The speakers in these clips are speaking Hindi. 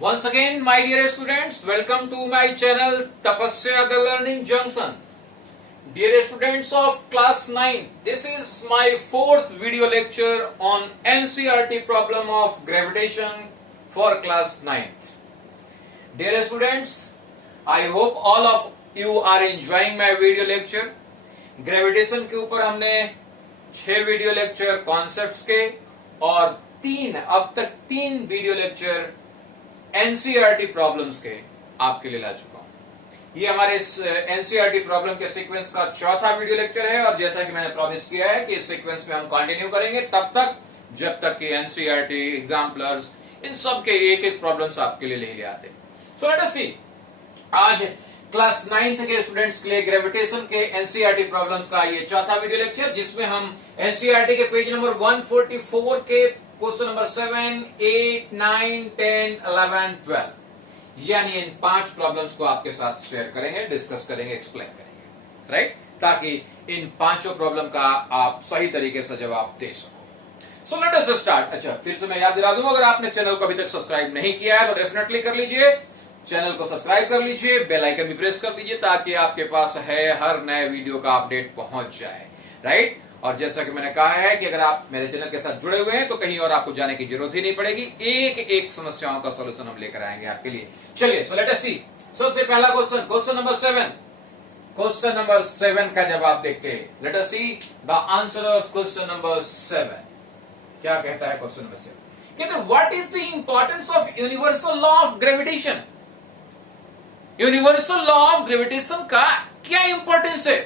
Once again, my dear students, welcome to my channel Tapasya the Learning Junction. Dear students of class 9, this is my fourth video lecture on NCERT problem of gravitation for class 9th. Dear students, I hope all of you are enjoying my video lecture. Gravitation के ऊपर हमने 6 वीडियो लेक्चर कॉन्सेप्ट्स के और अब तक 3 वीडियो लेक्चर एनसीईआरटी प्रॉब्लम्स के आपके लिए ला चुका हूं। ये हमारे इस एनसीईआरटी प्रॉब्लम के सीक्वेंस का चौथा वीडियो लेक्चर है और जैसा कि मैंने प्रॉमिस किया है कि इस सीक्वेंस में हम कंटिन्यू करेंगे तब तक जब तक कि एनसीईआरटी एग्जाम्पलर्स इन सब के एक एक प्रॉब्लम्स आपके लिए ले आते। सो लेट अस सी, आज क्लास 9th के स्टूडेंट्स के लिए ग्रेविटेशन के एनसीईआरटी प्रॉब्लम्स का ये चौथा वीडियो लेक्चर, जिसमें हम एनसीईआरटी के पेज नंबर 144 के क्वेश्चन नंबर 7, 8, 9, 10, 11, 12 यानी इन 5 प्रॉब्लम्स को आपके साथ शेयर करेंगे, डिस्कस करेंगे, एक्सप्लेन करेंगे, राइट, ताकि इन 5 प्रॉब्लम का आप सही तरीके से जवाब दे सको। सो लेट अस स्टार्ट। अच्छा, फिर से मैं याद दिला दूं, अगर आपने चैनल को अभी तक सब्सक्राइब नहीं किया है तो डेफिनेटली कर लीजिए, चैनल को सब्सक्राइब कर लीजिए, बेल आइकन भी प्रेस कर लीजिए ताकि आपके पास है हर नए वीडियो का अपडेट पहुंच जाए, राइट। और जैसा कि मैंने कहा है कि अगर आप मेरे चैनल के साथ जुड़े हुए हैं तो कहीं और आपको जाने की जरूरत ही नहीं पड़ेगी, एक एक समस्याओं का सॉल्यूशन हम लेकर आएंगे आपके लिए। चलिए, सो लेट अस सी। सबसे पहला question, question number 7। Question number 7 का जवाब देखते हैं। Let us see the answer of question number 7। क्या कहता है क्वेश्चन नंबर 7? कहते हैं what is the importance of universal law of gravitation. Universal law of gravitation का क्या इंपॉर्टेंस है?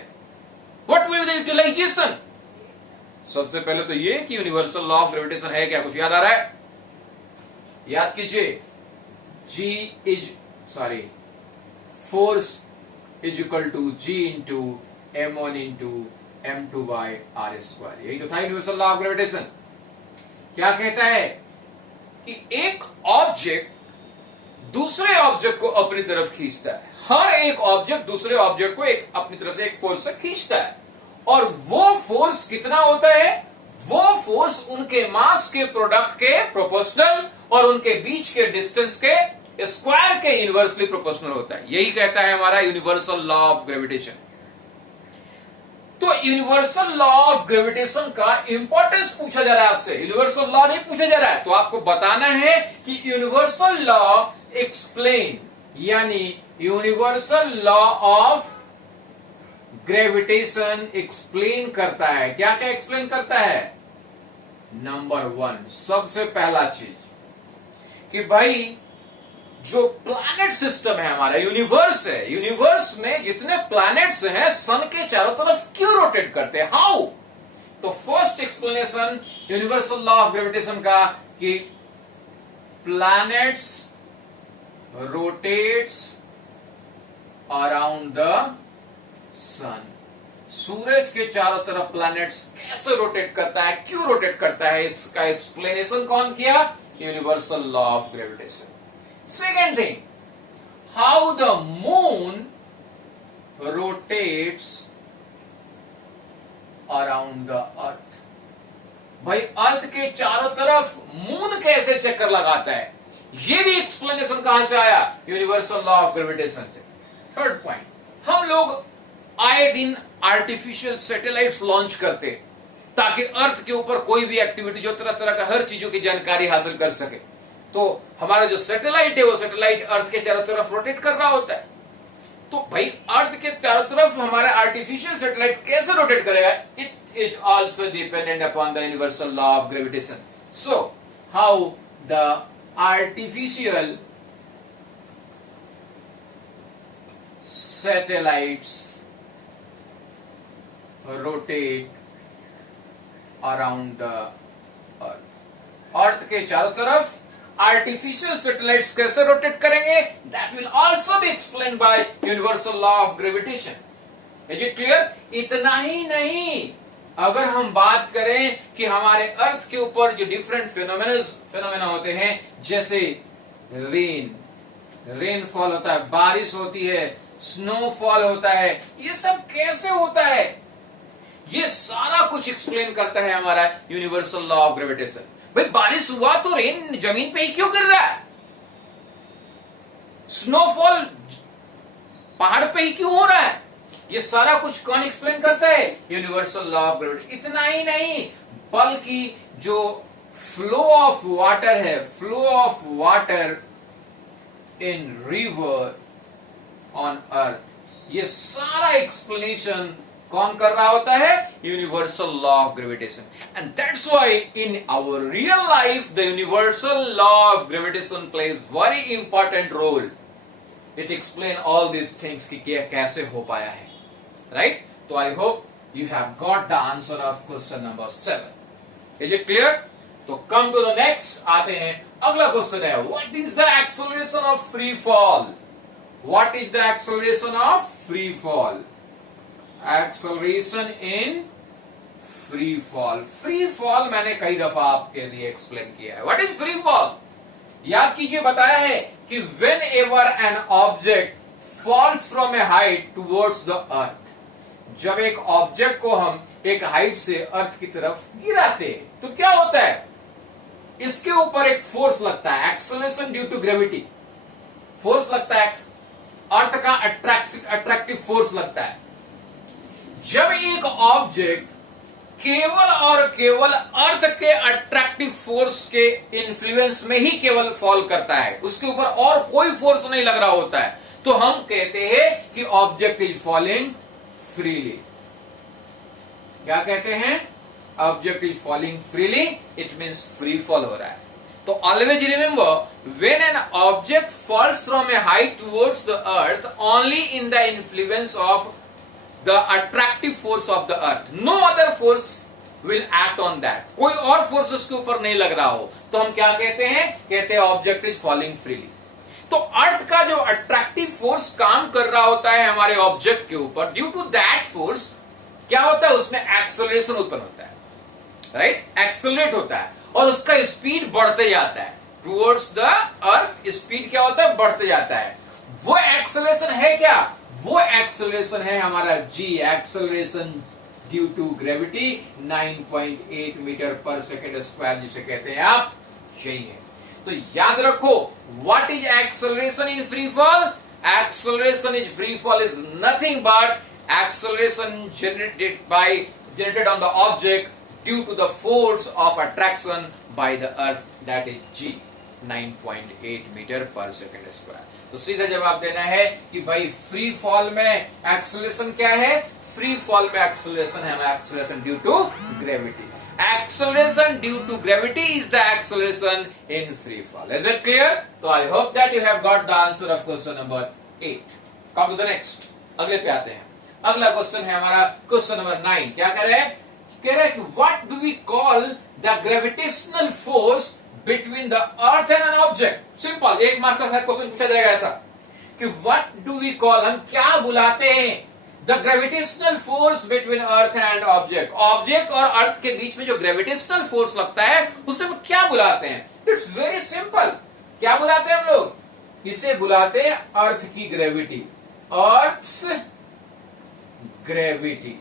What will the utilization? सबसे पहले तो ये कि यूनिवर्सल लॉ ऑफ ग्रेविटेशन है क्या, कुछ याद आ रहा है? याद कीजिए, force is equal to G into M1 into M2 by R²। यही तो था यूनिवर्सल लॉ ऑफ ग्रेविटेशन। क्या कहता है कि एक ऑब्जेक्ट दूसरे ऑब्जेक्ट को अपनी तरफ खींचता है। हर एक ऑब्जेक्ट दूसरे ऑब्जेक्ट को अपनी तरफ से एक फोर्स से खींचता है, और वो फोर्स कितना होता है? वो फोर्स उनके मास के प्रोडक्ट के प्रोपोर्शनल और उनके बीच के डिस्टेंस के स्क्वायर के इनवर्सली प्रोपोर्शनल होता है। यही कहता है हमारा यूनिवर्सल लॉ ऑफ ग्रेविटेशन। तो यूनिवर्सल लॉ ऑफ ग्रेविटेशन का इंपॉर्टेंस पूछा जा रहा है आपसे, यूनिवर्सल लॉ नहीं पूछा जा रहा है। तो आपको बताना है कि यूनिवर्सल लॉ एक्सप्लेन, यानी universal law of gravitation explain करता है। क्या क्या एक्सप्लेन करता है? नंबर 1, सबसे पहला चीज कि भाई जो प्लैनेट सिस्टम है हमारा, यूनिवर्स है, यूनिवर्स में जितने प्लैनेट्स हैं सन के चारों तरफ क्यों रोटेट करते हैं, हाउ? तो first explanation universal law of gravitation का कि प्लैनेट्स रोटेट्स अराउंड द सन। सूरज के चारों तरफ प्लैनेट्स कैसे रोटेट करता है, क्यों रोटेट करता है, इसका एक्सप्लेनेशन कौन किया? Universal law of gravitation. Second thing, how the moon rotates around the earth. भाई अर्थ के चारों तरफ मून कैसे चक्कर लगाता है, ये भी एक्सप्लेनेशन कहां से आया? यूनिवर्सल लॉ ऑफ ग्रेविटेशन से। थर्ड पॉइंट, हम लोग आए दिन आर्टिफिशियल सैटेलाइट्स लॉन्च करते ताकि अर्थ के ऊपर कोई भी एक्टिविटी, जो तरह तरह का हर चीजों की जानकारी हासिल कर सके। तो हमारा जो सैटेलाइट है वो सैटेलाइट अर्थ के चारों तरफ रोटेट कर रहा होता है। तो भाई अर्थ के चारों तरफ हमारा आर्टिफिशियल सैटेलाइट कैसे रोटेट करेगा? It is also dependent upon the universal law of gravitation. So how the artificial satellites rotate around the earth। अर्थ के चारों तरफ आर्टिफिशियल सैटेलाइट्स कैसे रोटेट करेंगे? That will also be explain by universal law of gravitation. Is it clear? इतना ही नहीं, अगर हम बात करें कि हमारे अर्थ के ऊपर जो डिफरेंट फिनोमेना होते हैं, जैसे रेनफॉल होता है, बारिश होती है, स्नोफॉल होता है, ये सब कैसे होता है? ये सारा कुछ एक्सप्लेन करता है हमारा यूनिवर्सल लॉ ऑफ ग्रेविटेशन। भाई बारिश हुआ तो रेन जमीन पे ही क्यों गिर रहा है? स्नोफॉल पहाड़ पे ही क्यों हो रहा है, ये सारा कुछ कौन एक्सप्लेन करता है, यूनिवर्सल लॉ ऑफ ग्रेविटी। इतना ही नहीं, बल्कि जो फ्लो ऑफ वाटर है, flow of water in river on earth, ये सारा एक्सप्लेनेशन कौन कर रहा होता है, universal law of gravitation. And that's why in our real life the universal law of gravitation plays very important role. It explain all these things कि कैसे हो पाया है, राइट। तो I hope you have got the answer of question number 7। Is it clear? तो कम टू द नेक्स्ट, आते हैं अगला क्वेश्चन है, what is the acceleration of free fall. What is the acceleration of free fall? Acceleration in free fall. Free fall मैंने कई दफा आपके लिए एक्सप्लेन किया है। What is free fall? याद कीजिए, बताया है कि when ever an object falls from A height towards the earth, जब एक ऑब्जेक्ट को हम एक हाइट से अर्थ की तरफ गिराते हैं तो क्या होता है, इसके ऊपर एक फोर्स लगता है, acceleration due to gravity. Force लगता है, अर्थ का अट्रैक्टिव फोर्स लगता है। जब एक ऑब्जेक्ट केवल और केवल अर्थ के अट्रैक्टिव फोर्स के इन्फ्लुएंस में ही केवल फॉल करता है, उसके ऊपर और कोई फोर्स नहीं लग रहा होता है, तो हम कहते हैं कि ऑब्जेक्ट इज फॉलिंग फ्रीली। क्या कहते हैं? Object is falling freely, it means free fall हो रहा है। तो always remember, when an object falls from A height towards the earth only in the influence of the attractive force of the earth, no other force will act on that, कोई और फोर्स उसके ऊपर नहीं लग रहा हो, तो हम क्या कहते हैं? कहते हैं ऑब्जेक्ट इज फॉलिंग फ्रीली। तो अर्थ का जो अट्रैक्टिव फोर्स काम कर रहा होता है हमारे ऑब्जेक्ट के ऊपर, ड्यू टू दैट फोर्स क्या होता है, उसमें एक्सेलरेशन उत्पन्न होता है, राइट, एक्सेलरेट होता है और उसका स्पीड बढ़ते जाता है टुवर्ड्स द अर्थ। स्पीड क्या होता है? बढ़ते जाता है। वो एक्सेलरेशन है क्या? वो एक्सेलरेशन है हमारा g, acceleration due to gravity, 9.8 meter per second square जिसे कहते हैं आप, यही है। तो याद रखो, what is acceleration in free fall? Acceleration is free fall is nothing but acceleration generated on the object due to the force of attraction by the earth, that is g, 9.8 meter per second square. तो सीधा जवाब देना है कि भाई फ्री फॉल में एक्सेलरेशन क्या है? फ्री फॉल में एक्सेलरेशन है acceleration due to gravity. Acceleration due to gravity is the acceleration in free fall. Is it clear? तो I hope that you have got the answer of question number 8। Come to the next, अगले पे आते हैं। अगला क्वेश्चन है हमारा क्वेश्चन नंबर 9। क्या कह रहे हैं? कह रहे हैं कि what do we call the gravitational force between the earth and an object. Simple, एक मार्क का क्वेश्चन पूछा जाएगा ऐसा कि व्हाट डू वी कॉल, हम क्या बुलाते हैं the gravitational force between earth and object. Object और अर्थ के बीच में जो ग्रेविटेशनल फोर्स लगता है उसे हम क्या बुलाते हैं? It's very simple. क्या बुलाते हैं हम लोग? इसे बुलाते हैं अर्थ की ग्रेविटी, अर्थ्स ग्रेविटी।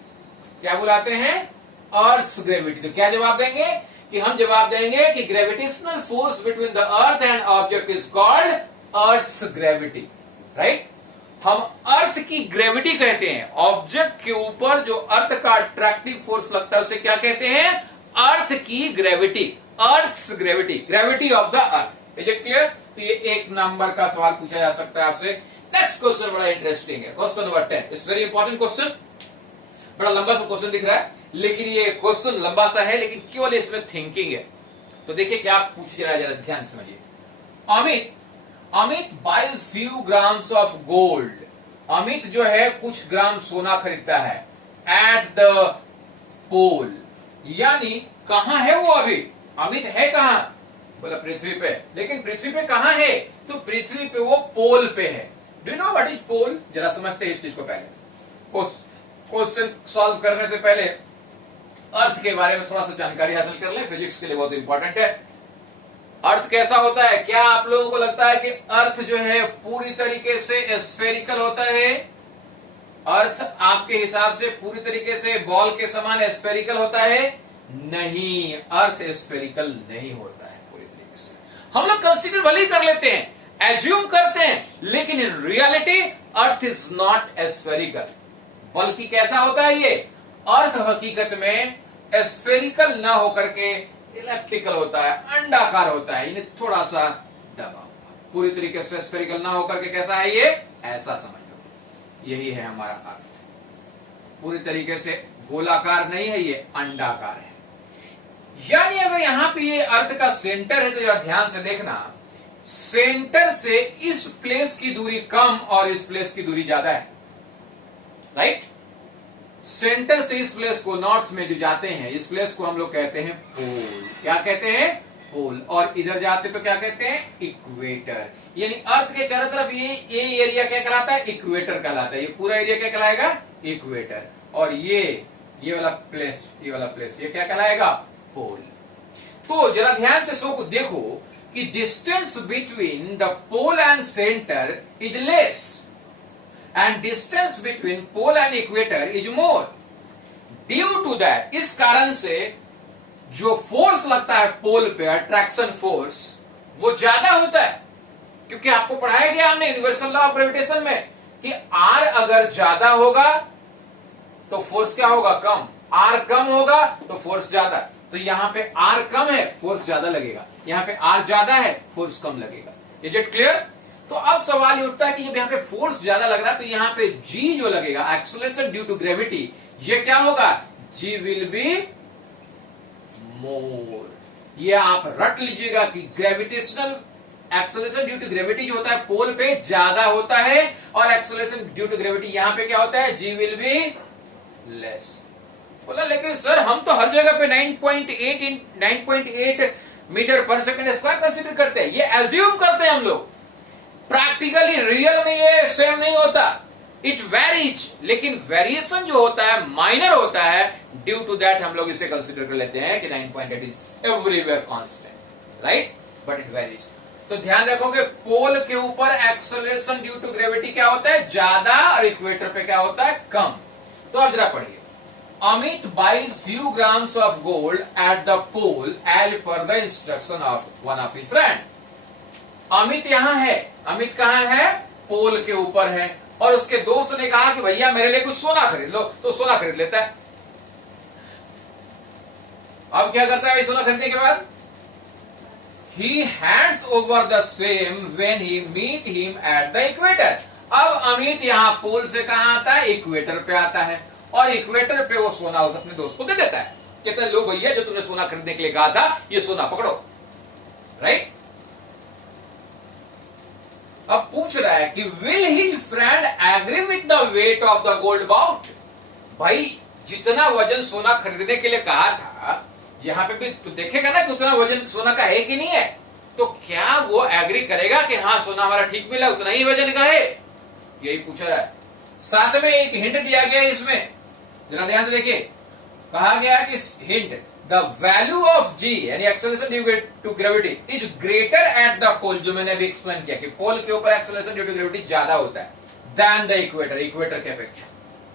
क्या बुलाते हैं? Earth's gravity. तो क्या जवाब देंगे कि हम जवाब देंगे कि gravitational force between the earth and object is called earth's gravity, right. हम अर्थ की ग्रेविटी कहते हैं, ऑब्जेक्ट के ऊपर जो अर्थ का अट्रैक्टिव फोर्स लगता है उसे क्या कहते हैं? अर्थ की gravity, earth's gravity, gravity of the earth. Is it clear? तो ये एक नंबर का सवाल पूछा जा सकता है आपसे। नेक्स्ट क्वेश्चन बड़ा इंटरेस्टिंग है, question number 10। It's very important question. बड़ा लंबा सा क्वेश्चन दिख रहा है, लेकिन ये क्वेश्चन लंबा सा है, लेकिन केवल इसमें थिंकिंग है। तो देखिए क्या पूछ जरा जरा ध्यान समझिए। Amit buys few grams of gold. Amit जो है कुछ ग्राम सोना खरीदता है एट द पोल, यानी कहां है वो अभी? अमित है कहां? बोला पृथ्वी पे। लेकिन पृथ्वी पे कहां है? तो पृथ्वी पे वो पोल पे है। Do you know what is pole? जरा समझते हैं इस चीज को। पहले क्वेश्चन सॉल्व करने से पहले अर्थ के बारे में थोड़ा सा जानकारी हासिल कर लें, फिजिक्स के लिए बहुत इंपॉर्टेंट है। अर्थ कैसा होता है? क्या आप लोगों को लगता है कि अर्थ जो है पूरी तरीके से स्फेरिकल होता है? अर्थ आपके हिसाब से पूरी तरीके से बॉल के समान स्फेरिकल होता है? नहीं, अर्थ स्फेरिकल नहीं होता है पूरी तरीके से। हम लोग कंसीडर भले ही कर लेते हैं एज्यूम करते हैं, लेकिन in reality earth is not spherical, बल्कि कैसा होता है ये अर्थ हकीकत में स्फेरिकल ना होकर के इलेप्टिकल होता है, अंडाकार होता है, यानी थोड़ा सा दबा हुआ, पूरी तरीके से स्फेरिकल ना होकर के कैसा है ये, ऐसा समझ लो। यही है हमारा अर्थ, पूरी तरीके से गोलाकार नहीं है, ये अंडाकार है। यानी अगर यहां पे ये अर्थ का सेंटर है तो जरा ध्यान से देखना, सेंटर से इस प्लेस की दूरी कम और इस प्लेस की दूरी ज्यादा है, राइट। सेंटर से इस प्लेस को नॉर्थ में जो जाते हैं, इस प्लेस को हम लोग कहते हैं पोल। क्या कहते हैं, पोल। और इधर जाते तो क्या कहते हैं, इक्वेटर। यानी अर्थ के चारों तरफ ये एरिया क्या कहलाता है, इक्वेटर कहलाता है। ये पूरा एरिया क्या कहलाएगा, इक्वेटर। और ये वाला प्लेस, ये क्या कहलाएगा, पोल। तो जरा ध्यान से शो को देखो कि distance between the pole and centre is less and distance between pole and equator is more. Due to that, इस कारण से जो फोर्स लगता है पोल पे, अट्रैक्शन फोर्स, वो ज्यादा होता है। क्योंकि आपको पढ़ाया गया हमने यूनिवर्सल लॉ ऑफ ग्रेविटेशन में कि आर अगर ज्यादा होगा तो फोर्स क्या होगा, कम। आर कम होगा तो फोर्स ज्यादा। तो यहां पे आर कम है, फोर्स ज्यादा लगेगा। यहां पे आर ज्यादा है, फोर्स कम लगेगा। Is it clear? तो अब सवाल ये उठता है कि जब यहां पे फोर्स ज्यादा लग रहा है तो यहां पे जी जो लगेगा, एक्सेलरेशन ड्यू टू ग्रेविटी, ये क्या होगा, जी विल बी मोर। ये आप रट लीजिएगा कि gravitational acceleration due to gravity जो होता है पोल पे ज्यादा होता है, और एक्सेलरेशन ड्यू टू ग्रेविटी यहां पे क्या होता है, जी विल बी लेस। बोला लेकिन सर हम तो हर जगह पे 9.8 मीटर पर सेकंड स्क्वायर कंसीडर करते हैं, ये एज्यूम करते हैं हम लोग। प्रैक्टिकली रियल में ये सेम नहीं होता, इट वेरीज। लेकिन वेरिएशन जो होता है माइनर होता है, ड्यू टू दैट हम लोग इसे कंसीडर कर लेते हैं कि 9.8 is everywhere constant, right, but it varies. तो ध्यान रखोगे पोल के ऊपर एक्सेलरेशन ड्यू टू ग्रेविटी क्या होता है, ज्यादा, और इक्वेटर पे क्या होता है, कम। तो अब जरा पढ़िए, Amit buys few grams of gold at the pole as per the instruction of one of his friend. Amit यहां है, अमित कहां है, पोल के ऊपर है, और उसके दोस्त ने कहा कि भैया मेरे लिए कुछ सोना खरीद लो, तो सोना खरीद लेता है। अब क्या करता है सोना खरीदने के बाद, he hands over the same when he meet him at the equator. अब अमित यहां पोल से कहां आता है, इक्वेटर पे आता है, और इक्वेटर पे वो सोना उस अपने दोस्त को दे देता है। कहता है लो भैया जो तुमने सोना खरीदने के लिए कहा था, ये सोना पकड़ो, राइट। अब पूछ रहा है कि will his friend agree with the weight of the gold bought. भाई जितना वजन सोना खरीदने के लिए कहा था, यहां पे भी तो देखेगा ना कि उतना वजन सोना का है कि नहीं है। तो क्या वो एग्री करेगा कि हाँ सोना हमारा ठीक मिला, उतना ही वजन का है, यही पूछ रहा है। साथ में एक हिंट दिया गया इसमें, जरा ध्यान से देखिए, कहा गया कि hint, the value of g यानी acceleration due to gravity is greater at the pole, जो मैंने अभी एक्सप्लेन किया कि पोल के ऊपर एक्सेलरेशन ड्यू टू ग्रेविटी ज्यादा होता है देन द इक्वेटर, इक्वेटर के अपेक्षा।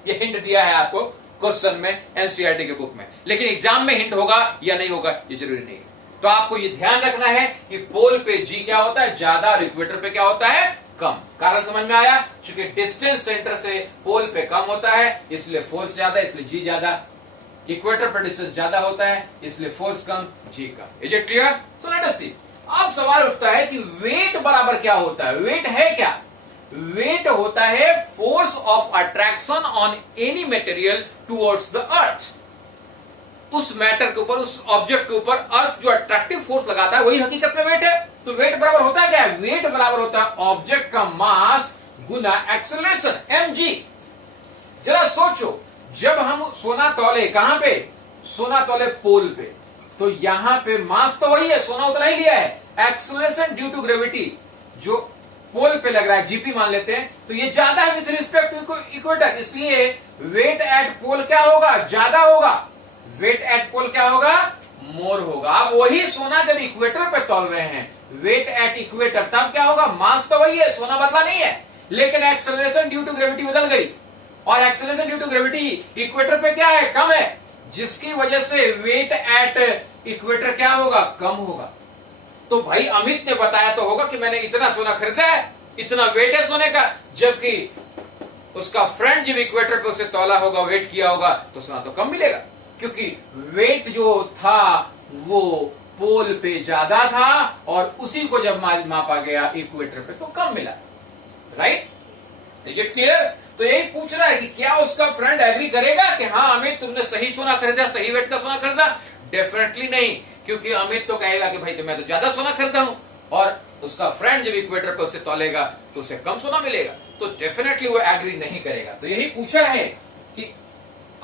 ये हिंट दिया है आपको क्वेश्चन में, एनसीईआरटी के बुक में, लेकिन एग्जाम में हिंट होगा या नहीं होगा ये जरूरी नहीं है। तो आपको ये ध्यान रखना है कि पोल पे जी क्या होता है, ज्यादा, और इक्वेटर पे क्या होता है, कम। कारण समझ में आया, चूंकि डिस्टेंस सेंटर से पोल पे कम होता है इसलिए फोर्स ज्यादा, इसलिए जी ज्यादा। इक्वेटर पर डिस्टेंस ज्यादा होता है इसलिए फोर्स कम, जी कम। Is it clear? So let us see. अब सवाल उठता है कि वेट बराबर क्या होता है। वेट है क्या? वेट होता है force of attraction on any material towards the earth. उस मैटर के ऊपर, उस ऑब्जेक्ट के ऊपर अर्थ जो अट्रैक्टिव फोर्स लगाता है वही हकीकत में वेट है। तो वेट बराबर होता है क्या? वेट बराबर होता है ऑब्जेक्ट का मास गुना एक्सेलरेशन, mg। जरा सोचो, जब हम सोना तौले कहां पे, सोना तौले पोल पे, तो यहां पे मास तो वही है, सोना उतना ही लिया है। एक्सेलरेशन ड्यू टू ग्रेविटी जो पोल पे लग रहा है, जीपी मान लेते हैं, तो ये ज्यादा है विथ रिस्पेक्ट टू इक्वेटर, इसलिए वेट एट पोल क्या होगा, ज्यादा होगा। वेट एट पोल क्या होगा, मोर होगा। अब वही सोना जब इक्वेटर पे तौल रहे हैं, वेट एट इक्वेटर, तब क्या होगा, मास तो वही है, सोना बदला नहीं है, लेकिन एक्सेलरेशन ड्यू टू ग्रेविटी बदल गई, और acceleration due to gravity equator पे क्या है, कम है, जिसकी वजह से वेट एट इक्वेटर क्या होगा, कम होगा। तो भाई अमित ने बताया तो होगा कि मैंने इतना सोना खरीदा है, इतना वेट है सोने का, जबकि उसका फ्रेंड जब इक्वेटर पे उसे तौला होगा, वेट किया होगा, तो सोना तो कम मिलेगा, क्योंकि वेट जो था वो पोल पे ज्यादा था और उसी को जब मापा गया इक्वेटर पे तो कम मिला। Right, is it clear? तो यही पूछ रहा है कि क्या उसका फ्रेंड एग्री करेगा कि हाँ अमित तुमने सही सोना खरीदा, सही वेट का सोना खरीदा? डेफिनेटली नहीं, क्योंकि अमित तो कहेगा कि भाई तो मैं तो ज्यादा सोना खरीदा हूं, और उसका फ्रेंड जब इक्वेटर पर उसे तौलेगा तो उसे कम सोना मिलेगा, तो डेफिनेटली वो एग्री नहीं करेगा। तो यही पूछा है कि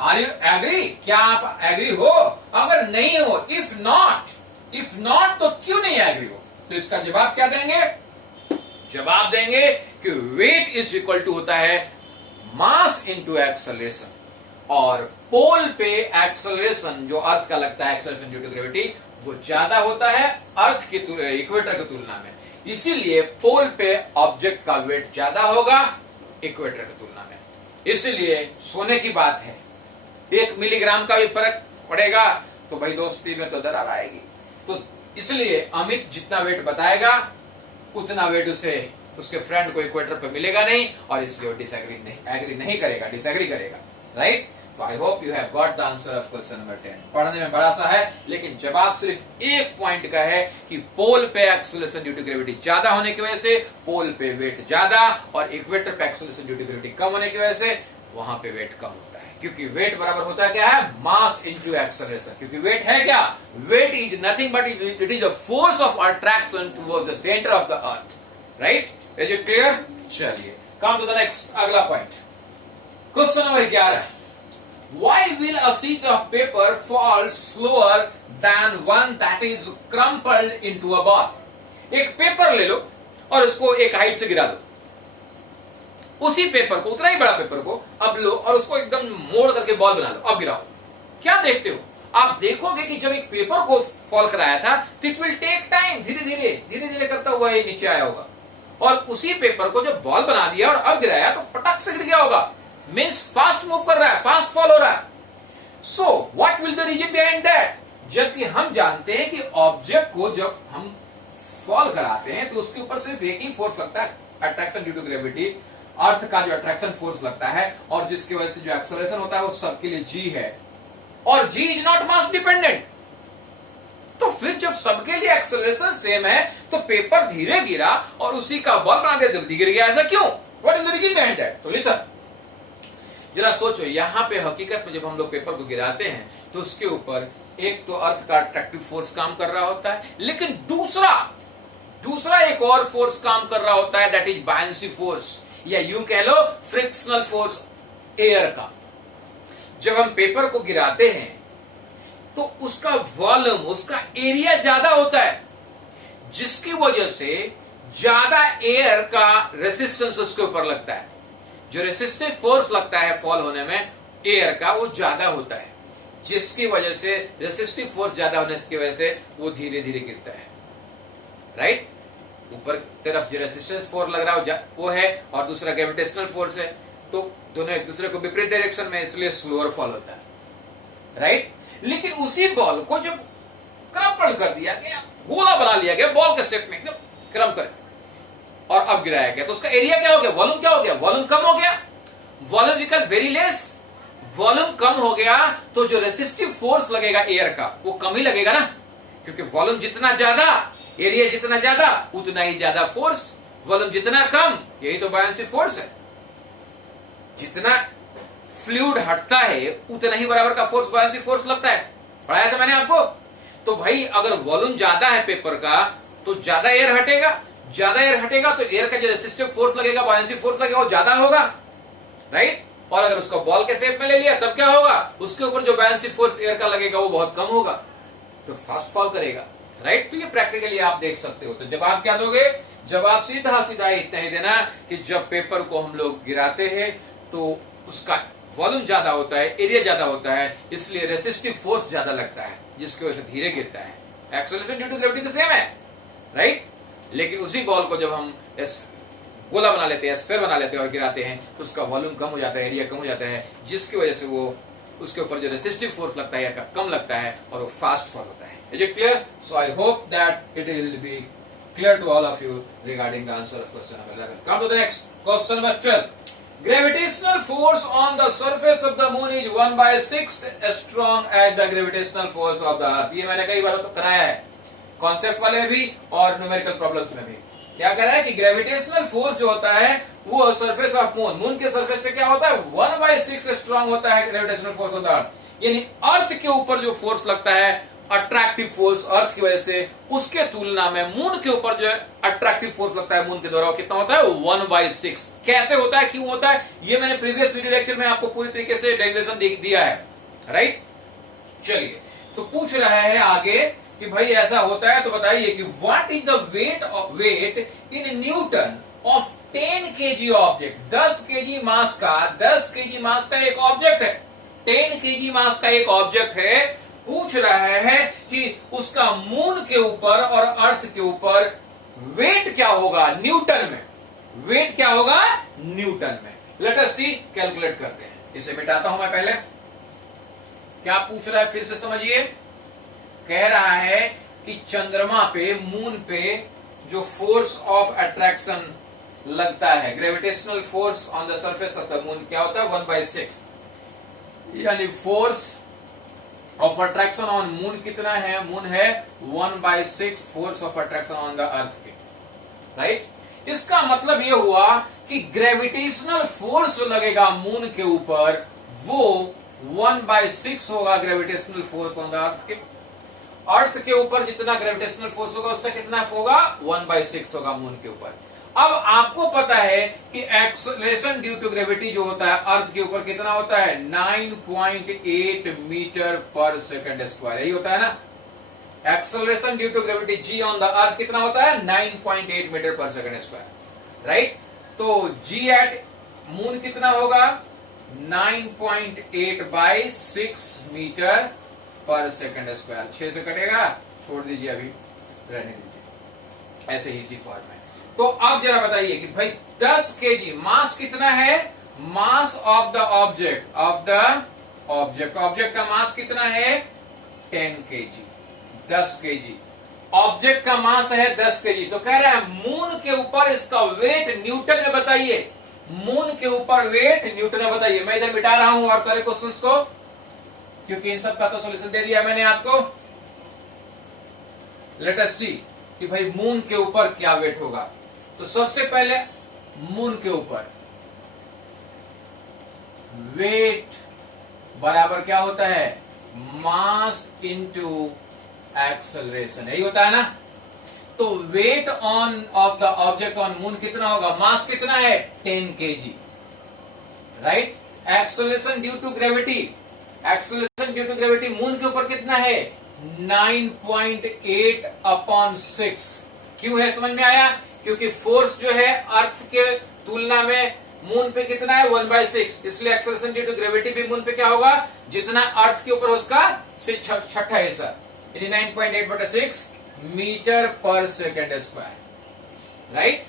आर यू एग्री, क्या आप एग्री हो? अगर नहीं हो, इफ नॉट तो क्यों नहीं एग्री हो? तो इसका जवाब क्या देंगे? जवाब देंगे कि वेट इज इक्वल टू होता है मास इंटू एक्सेलरेशन, और पोल पे एक्सेलरेशन जो अर्थ का लगता है, एक्सेलरेशन ड्यू टू ग्रेविटी, वो ज्यादा होता है अर्थ की इक्वेटर की तुलना में। इसीलिए पोल पे ऑब्जेक्ट का वेट ज्यादा होगा इक्वेटर की तुलना में। इसीलिए सोने की बात है, 1 मिलीग्राम का भी फर्क पड़ेगा तो भाई दोस्ती में तो दरार आएगी। तो इसलिए अमित जितना वेट बताएगा उतना वेट उसे उसके फ्रेंड को इक्वेटर पे मिलेगा नहीं, और इसलिए वो डिसएग्री करेगा। राइट? तो I hope you have got the answer of question number 10। पढ़ने में बड़ा सा है, लेकिन जवाब सिर्फ एक पॉइंट का है कि पोल पे एक्सेलरेशन ड्यू टू ग्रेविटी ज्यादा होने की वजह से पोल पे वेट ज्यादा, और इक्वेटर पे एक्सेलरेशन ड्यू टू ग्रेविटी कम होने की वजह से वहां पे वेट कम होता है। क्योंकि वेट बराबर होता है क्या है? Mass into acceleration. क्योंकि वेट है क्या? Weight is nothing but it is the force of attraction towards the centre of the earth. Right? Is it clear? चलिए कम टू द नेक्स्ट, अगला point, question number 11। Why will a sheet of paper fall slower than one that is crumpled into a ball? एक पेपर ले लो और उसको एक हाइट से गिरा दो। उसी पेपर को, उतना ही बड़ा पेपर को अब लो और उसको एकदम मोड़ करके बॉल बना लो, अब गिराओ। क्या देखते हो? आप देखोगे कि जब एक पेपर को फॉल कराया था तो इट विल टेक टाइम, धीरे धीरे करता हुआ ये नीचे आया होगा, और उसी पेपर को जब बॉल बना दिया और अब गिराया तो फटक से गिर गया होगा। मीन्स फास्ट मूव कर रहा है, फास्ट फॉल हो रहा है। So what will the reason behind that? जबकि हम जानते हैं कि ऑब्जेक्ट को जब हम फॉल कराते हैं तो उसके ऊपर सिर्फ एक ही फोर्स लगता है, अट्रैक्शन ड्यू टू ग्रेविटी, अर्थ का जो अट्रैक्शन फोर्स लगता है, और जिसकी वजह से जो एक्सेलरेशन होता है वो सबके लिए जी है, और जी इज नॉट मास डिपेंडेंट। तो फिर जब सबके लिए एक्सेलरेशन सेम है तो पेपर धीरे गिरा और उसी का बॉल बना दिया जल्दी गिर गया, ऐसा क्यों? What is the reason behind that? तो लिसन, जरा सोचो, यहां पे हकीकत में जब हम लोग पेपर को गिराते हैं तो उसके ऊपर एक तो अर्थ का अट्रैक्टिव फोर्स काम कर रहा होता है, लेकिन दूसरा एक और फोर्स काम कर रहा होता है, दैट इज बायंसी फोर्स, या यूं कह लो फ्रिक्शनल फोर्स एयर का। जब हम पेपर को गिराते हैं तो उसका वॉल्यूम, उसका एरिया ज्यादा होता है, जिसकी वजह से ज्यादा एयर का रेसिस्टेंस उसके ऊपर लगता है। जो रेसिस्टिव फोर्स लगता है फॉल होने में एयर का, वो ज्यादा होता है, जिसकी वजह से रेसिस्टिव फोर्स ज्यादा होने की वजह से वो धीरे धीरे गिरता है। राइट? ऊपर तरफ जो रेसिस्टेंस फोर्स लग रहा है वो है, और दूसरा ग्रेविटेशनल फोर्स है, तो दोनों एक दूसरे को विपरीत डायरेक्शन में, इसलिए स्लोअर फॉल होता है। राइट? लेकिन उसी बॉल को जब क्रम्पल कर दिया गया, गोला बना लिया गया बॉल के शेप में, एकदम क्रम कर, और अब गिराया गया, तो उसका एरिया क्या हो गया? वॉल्यूम क्या हो गया? वॉल्यूम कम हो गया। Volume equal very less. Volume कम हो गया तो जो रेसिस्टिव फोर्स लगेगा एयर का वो कम ही लगेगा ना, क्योंकि वॉल्यूम जितना ज्यादा, एरिया जितना ज्यादा, उतना ही ज्यादा फोर्स। वॉल्यूम जितना कम, यही तो बायंसी फोर्स है। जितना फ्लूइड हटता है उतना ही बराबर का फोर्स बायंसी फोर्स लगता है, पढ़ाया था मैंने आपको। तो भाई अगर वॉल्यूम ज्यादा है पेपर का तो ज्यादा एयर हटेगा, तो एयर का जो रेसिस्टिव फोर्स लगेगा, बायंसी फोर्स लगेगा, वो ज्यादा होगा। राइट? और अगर उसको बॉल के शेप में ले लिया तब क्या होगा? उसके ऊपर जो बायंसी फोर्स एयर का लगेगा वो बहुत कम होगा, तो फास्ट फॉल करेगा। राइट? तो ये प्रैक्टिकली आप देख सकते हो। तो जवाब क्या दोगे? जवाब सीधा इतना ही देना कि जब पेपर को हम लोग गिराते हैं तो उसका वॉल्यूम ज्यादा होता है, एरिया ज्यादा होता है, इसलिए रेसिस्टिव फोर्स ज्यादा लगता है, जिसकी वजह से धीरे गिरता है। एक्सेलरेशन ड्यू टू ग्रेविटी तो सेम है। राइट? लेकिन उसी बॉल को जब हम गोला बना लेते हैं, स्फीयर बना लेते हैं और गिराते हैं तो उसका वॉल्यूम कम हो जाता है, एरिया कम हो जाता है, जिसकी वजह से वो उसके ऊपर जो रेसिस्टिव फोर्स लगता है कम लगता है और वो फास्ट फॉल होता है। Is it clear? So I hope that it will be clear to all of you regarding the answer of question number 11. Come to the next question number 12. Gravitational force on the surface of the moon is 1/6 as strong as the gravitational force of the earth. ये मैंने कई बार कराया है, कॉन्सेप्ट वाले में भी और न्यूमेरिकल प्रॉब्लम्स में भी. क्या कह रहा है कि ग्रेविटेशनल फोर्स जो होता है वो सरफेस ऑफ मून, मून के सरफेस पे क्या होता है 1/6 स्ट्रांग होता है ग्रेविटेशनल फोर्स ऑफ द अर्थ. यानी अर्थ के ऊपर जो फोर्स लगता है अट्रैक्टिव फोर्स अर्थ की वजह से, उसके तुलना में मून के ऊपर जो है अट्रैक्टिव फोर्स लगता है मून के द्वारा, कितना होता है 1/6. कैसे होता है, क्यों होता है, ये मैंने प्रीवियस वीडियो लेक्चर में आपको पूरी तरीके से डेरिवेशन दिया है. राइट, चलिए तो पूछ रहा है आगे कि भाई ऐसा होता है तो बताइए कि what is the weight in newton of 10 kg object. 10 kg mass का एक ऑब्जेक्ट है, 10 kg मास का एक ऑब्जेक्ट है. पूछ रहा है कि उसका मून के ऊपर और अर्थ के ऊपर वेट क्या होगा न्यूटन में. वेट क्या होगा न्यूटन में. लेट अस सी, कैलकुलेट करते हैं. इसे मिटाता हूं मैं पहले. क्या पूछ रहा है फिर से समझिए. कह रहा है कि चंद्रमा पे, मून पे जो फोर्स ऑफ अट्रैक्शन लगता है, gravitational force on the surface of the moon, क्या होता है 1/6. यानी force of attraction on moon कितना है, मून है 1/6 force of attraction on the अर्थ के. राइट, इसका मतलब यह हुआ कि ग्रेविटेशनल फोर्स जो लगेगा मून के ऊपर वो 1/6 होगा ग्रेविटेशनल फोर्स ऑन द अर्थ के. अर्थ के ऊपर जितना ग्रेविटेशनल फोर्स होगा उसका कितना होगा 1/6 होगा मून के ऊपर. अब आपको पता है कि एक्सेलरेशन ड्यू टू ग्रेविटी जो होता है अर्थ के ऊपर कितना होता है 9.8 मीटर पर सेकंड स्क्वायर. यही होता है ना, acceleration due to gravity G on the earth कितना होता है 9.8 मीटर पर सेकंड स्क्वायर. राइट, तो जी एट मून कितना होगा 9.8/6 मीटर पर सेकंड स्क्वायर. 6 से कटेगा, छोड़ दीजिए, अभी रहने दीजिए, ऐसे ही इसी फॉर्म में. तो अब जरा बताइए कि भाई 10 kg मास कितना है, mass of the object, object का मास कितना है 10 kg. 10 kg ऑब्जेक्ट का मास है 10 kg. तो कह रहा है मून के ऊपर इसका वेट न्यूटन में बताइए. मून के ऊपर वेट न्यूटन में बताइए. मैं इधर मिटा रहा हूं और सारे क्वेश्चंस को, क्योंकि इन सब का तो सॉल्यूशन दे दिया मैंने आपको. लेट अस सी कि भाई मून के ऊपर क्या वेट होगा. तो सबसे पहले मून के ऊपर वेट बराबर क्या होता है मास इनटू एक्सेलरेशन. यही होता है ना. तो weight on of the object on moon कितना होगा, मास कितना है 10 kg. Right, acceleration due to gravity, acceleration due to gravity moon के ऊपर कितना है 9.8/6. क्यों है समझ में आया, क्योंकि फोर्स जो है अर्थ के तुलना में मून पे कितना है 1/6, इसलिए एक्सेलरेशन ड्यू टू ग्रेविटी भी मून पे क्या होगा जितना अर्थ के ऊपर उसका छठा हिस्सा, यानी 9.8/6 metre per second square. Right,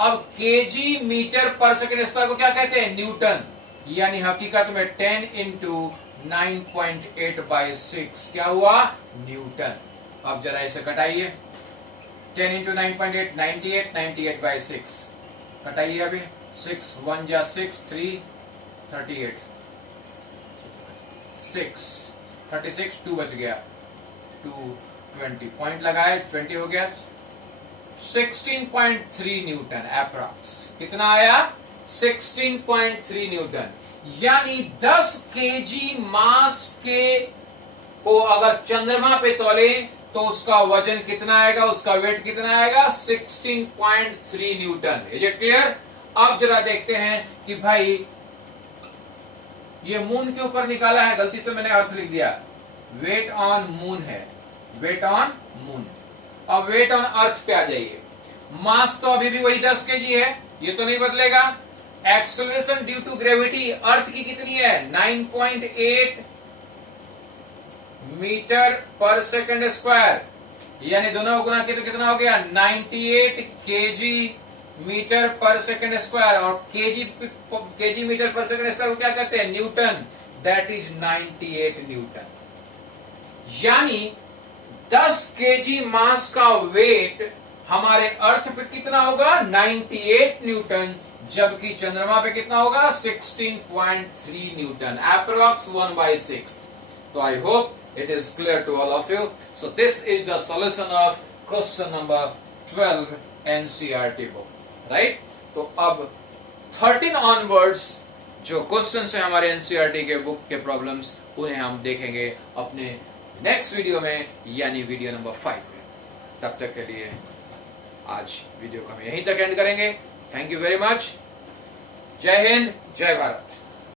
अब KG metre per second square को क्या कहते हैं न्यूटन. यानी हकीकत में 10 × 9.8/6 क्या हुआ न्यूटन. अब जरा इसे कटाइए. 10 × 9.8 98/6 कटाइए. अभी 6 1 जा 6 3 38 6 36 2 बच गया 2 20 पॉइंट लगाए 20 हो गया 16.3 न्यूटन अप्रॉक्स. कितना आया 16.3 न्यूटन. यानी 10 kg मास के को अगर चंद्रमा पे तोले तो उसका वजन कितना आएगा, उसका वेट कितना आएगा 16.3 न्यूटन. Is it clear. अब जरा देखते हैं कि भाई ये मून के ऊपर निकाला है, गलती से मैंने अर्थ लिख दिया. वेट ऑन मून है, वेट ऑन मून. अब वेट ऑन अर्थ पे आ जाइए. मास तो अभी भी वही 10 kg है, ये तो नहीं बदलेगा. एक्सेलरेशन ड्यू टू ग्रेविटी अर्थ की कितनी है 9.8 मीटर पर सेकंड स्क्वायर. यानी दोनों गुना के तो कितना हो गया 98 kg मीटर पर सेकंड स्क्वायर. और केजी मीटर पर सेकंड स्क्वायर को क्या कहते हैं न्यूटन. That is 98 Newton. यानी 10 केजी मास का वेट हमारे अर्थ पे कितना होगा 98 न्यूटन, जबकि चंद्रमा पे कितना होगा 16.3 न्यूटन, अप्रोक्स 1/6। तो I hope it is clear to all of you. So this is the solution of question number 12 NCERT book, right? तो अब 13 onwards जो क्वेश्चन है हमारे एनसीईआरटी के बुक के प्रॉब्लम्स, उन्हें हम देखेंगे अपने नेक्स्ट वीडियो में, यानी वीडियो नंबर 5 में। तब तक के लिए आज वीडियो को हम यहीं तक एंड करेंगे। Thank you very much. जय हिंद, जय भारत।